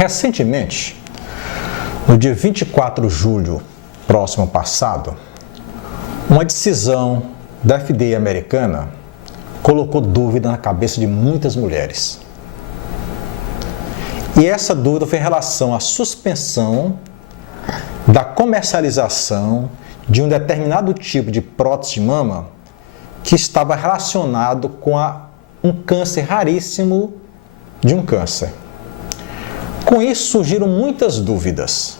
Recentemente, no dia 24 de julho próximo passado, uma decisão da FDA americana colocou dúvida na cabeça de muitas mulheres. E essa dúvida foi em relação à suspensão da comercialização de um determinado tipo de prótese de mama que estava relacionado com um câncer raríssimo de um câncer. Com isso surgiram muitas dúvidas.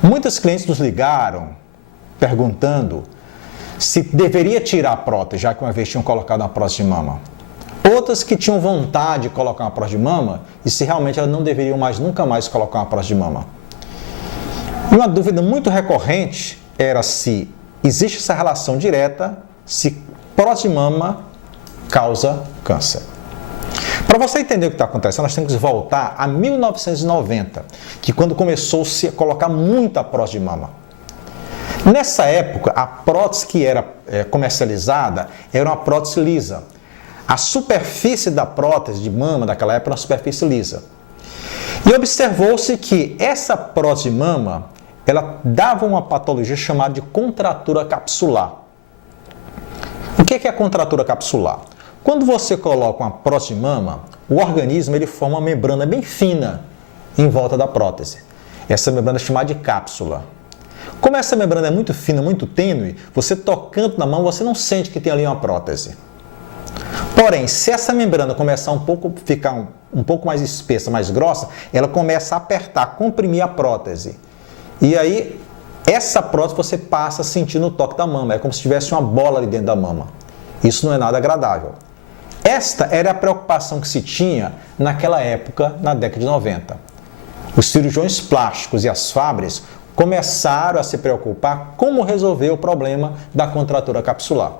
Muitos clientes nos ligaram perguntando se deveria tirar a prótese, já que uma vez tinham colocado uma prótese de mama. Outras que tinham vontade de colocar uma prótese de mama e se realmente elas não deveriam nunca mais colocar uma prótese de mama. E uma dúvida muito recorrente era se existe essa relação direta, se prótese de mama causa câncer. Para você entender o que está acontecendo, nós temos que voltar a 1990, que quando começou-se a colocar muita prótese de mama. Nessa época, a prótese que era comercializada era uma prótese lisa. A superfície da prótese de mama daquela época era uma superfície lisa. E observou-se que essa prótese de mama, ela dava uma patologia chamada de contratura capsular. O que é a contratura capsular? Quando você coloca uma prótese de mama, o organismo ele forma uma membrana bem fina em volta da prótese. Essa membrana é chamada de cápsula. Como essa membrana é muito fina, muito tênue, você tocando na mão, você não sente que tem ali uma prótese. Porém, se essa membrana começar ficar um pouco mais espessa, mais grossa, ela começa a apertar, a comprimir a prótese. E aí, essa prótese você passa a sentir no toque da mama. É como se tivesse uma bola ali dentro da mama. Isso não é nada agradável. Esta era a preocupação que se tinha naquela época, na década de 90. Os cirurgiões plásticos e as fábricas começaram a se preocupar como resolver o problema da contratura capsular.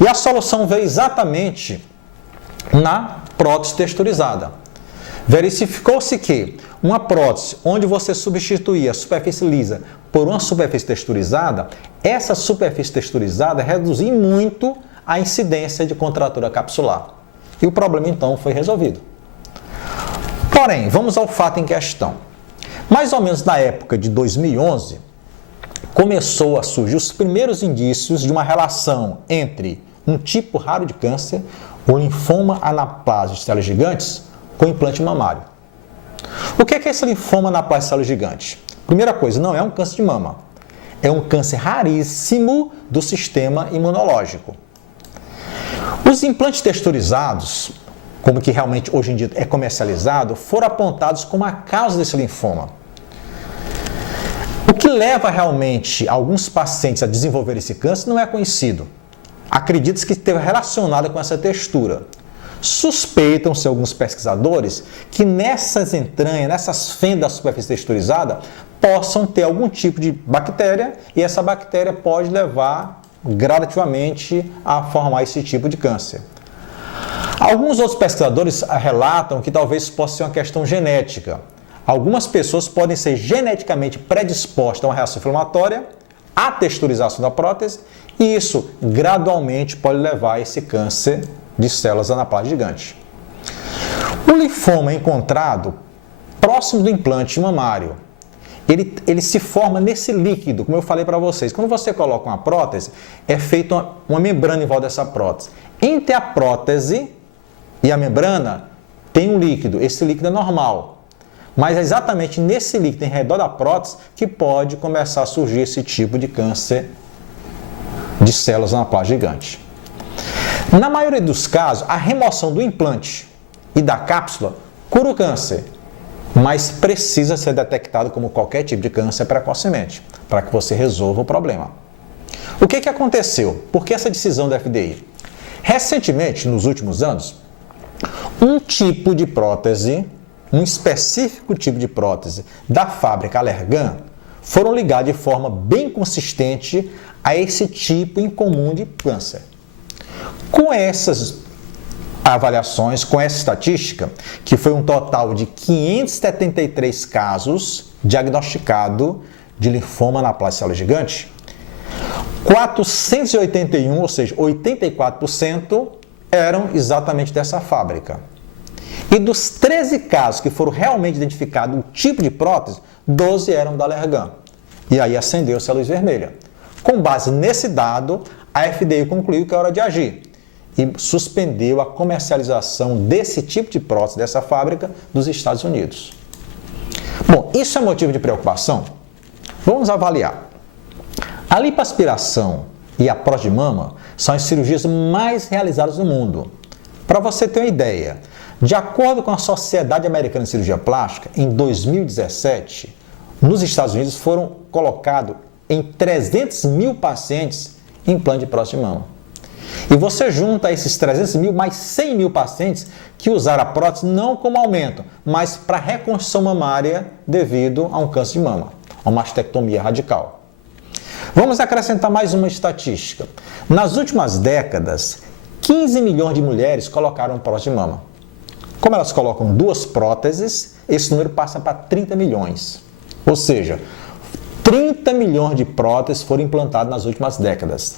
E a solução veio exatamente na prótese texturizada. Verificou-se que uma prótese onde você substituía a superfície lisa por uma superfície texturizada, essa superfície texturizada reduzia muito a incidência de contratura capsular. E o problema então foi resolvido. Porém, vamos ao fato em questão. Mais ou menos na época de 2011, começou a surgir os primeiros indícios de uma relação entre um tipo raro de câncer, o linfoma anaplásico de células gigantes, com implante mamário. O que é esse linfoma anaplásico de células gigantes? Primeira coisa, não é um câncer de mama. É um câncer raríssimo do sistema imunológico. Os implantes texturizados, como que realmente hoje em dia é comercializado, foram apontados como a causa desse linfoma. O que leva realmente alguns pacientes a desenvolver esse câncer não é conhecido. Acredita-se que esteve relacionado com essa textura. Suspeitam-se alguns pesquisadores que nessas entranhas, nessas fendas da superfície texturizada, possam ter algum tipo de bactéria e essa bactéria pode levar gradativamente a formar esse tipo de câncer. Alguns outros pesquisadores relatam que talvez possa ser uma questão genética. Algumas pessoas podem ser geneticamente predispostas a uma reação inflamatória, à texturização da prótese, e isso gradualmente pode levar a esse câncer de células anaplásicas gigantes. O linfoma encontrado próximo do implante mamário, ele se forma nesse líquido, como eu falei para vocês. Quando você coloca uma prótese, é feita uma membrana em volta dessa prótese. Entre a prótese e a membrana tem um líquido. Esse líquido é normal. Mas é exatamente nesse líquido, em redor da prótese, que pode começar a surgir esse tipo de câncer de células anaplásicas gigantes. Na maioria dos casos, a remoção do implante e da cápsula cura o câncer, mas precisa ser detectado como qualquer tipo de câncer precocemente, para que você resolva o problema. O que aconteceu? Por que essa decisão da FDA? Recentemente, nos últimos anos, um tipo de prótese, um específico tipo de prótese da fábrica Allergan, foram ligados de forma bem consistente a esse tipo incomum de câncer. Com essas avaliações, com essa estatística, que foi um total de 573 casos diagnosticados de linfoma anaplásico de célula gigante, 481, ou seja, 84%, eram exatamente dessa fábrica. E dos 13 casos que foram realmente identificados o tipo de prótese, 12 eram da Allergan. E aí acendeu-se a luz vermelha. Com base nesse dado, a FDA concluiu que é hora de agir e suspendeu a comercialização desse tipo de prótese, dessa fábrica, dos Estados Unidos. Bom, isso é motivo de preocupação? Vamos avaliar. A lipoaspiração e a prótese de mama são as cirurgias mais realizadas no mundo. Para você ter uma ideia, de acordo com a Sociedade Americana de Cirurgia Plástica, em 2017, nos Estados Unidos foram colocados em 300 mil pacientes implante de prótese de mama. E você junta esses 300 mil mais 100 mil pacientes que usaram a prótese não como aumento, mas para reconstrução mamária devido a um câncer de mama, uma mastectomia radical. Vamos acrescentar mais uma estatística. Nas últimas décadas, 15 milhões de mulheres colocaram prótese de mama. Como elas colocam 2 próteses, esse número passa para 30 milhões. Ou seja, 30 milhões de próteses foram implantadas nas últimas décadas.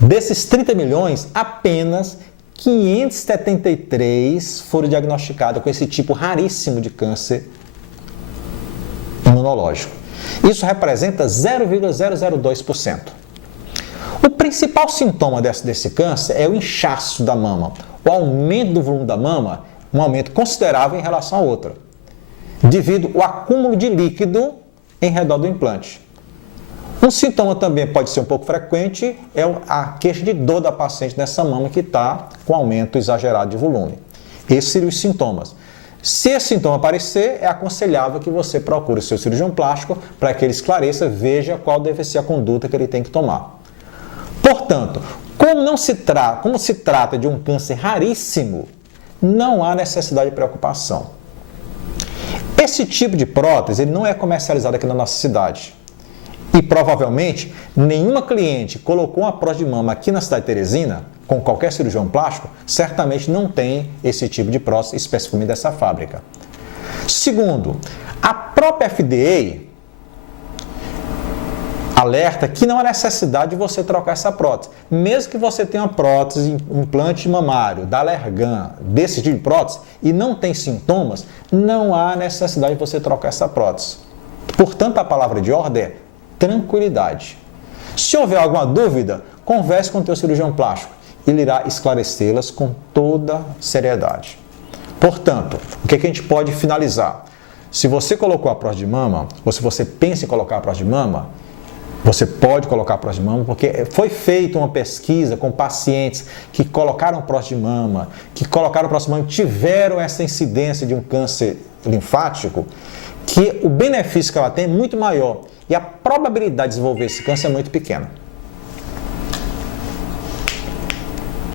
Desses 30 milhões, apenas 573 foram diagnosticados com esse tipo raríssimo de câncer imunológico. Isso representa 0,002%. O principal sintoma desse câncer é o inchaço da mama. O aumento do volume da mama, um aumento considerável em relação à outra, devido ao acúmulo de líquido em redor do implante. Um sintoma também pode ser um pouco frequente, é a queixa de dor da paciente nessa mama que está com aumento exagerado de volume. Esses seriam os sintomas. Se esse sintoma aparecer, é aconselhável que você procure o seu cirurgião plástico para que ele esclareça, veja qual deve ser a conduta que ele tem que tomar. Portanto, como se trata de um câncer raríssimo, não há necessidade de preocupação. Esse tipo de prótese ele não é comercializado aqui na nossa cidade. E provavelmente nenhuma cliente colocou uma prótese de mama aqui na cidade de Teresina, com qualquer cirurgião plástico, certamente não tem esse tipo de prótese especificamente dessa fábrica. Segundo, a própria FDA alerta que não há necessidade de você trocar essa prótese. Mesmo que você tenha uma prótese, um implante mamário da Allergan, desse tipo de prótese, e não tem sintomas, não há necessidade de você trocar essa prótese. Portanto, a palavra de ordem é tranquilidade. Se houver alguma dúvida, converse com o teu cirurgião plástico. Ele irá esclarecê-las com toda seriedade. Portanto, o que a gente pode finalizar? Se você colocou a prótese de mama, ou se você pensa em colocar a prótese de mama, você pode colocar a prótese de mama, porque foi feita uma pesquisa com pacientes que colocaram prótese de mama, que colocaram prótese de mama e tiveram essa incidência de um câncer linfático, que o benefício que ela tem é muito maior e a probabilidade de desenvolver esse câncer é muito pequena.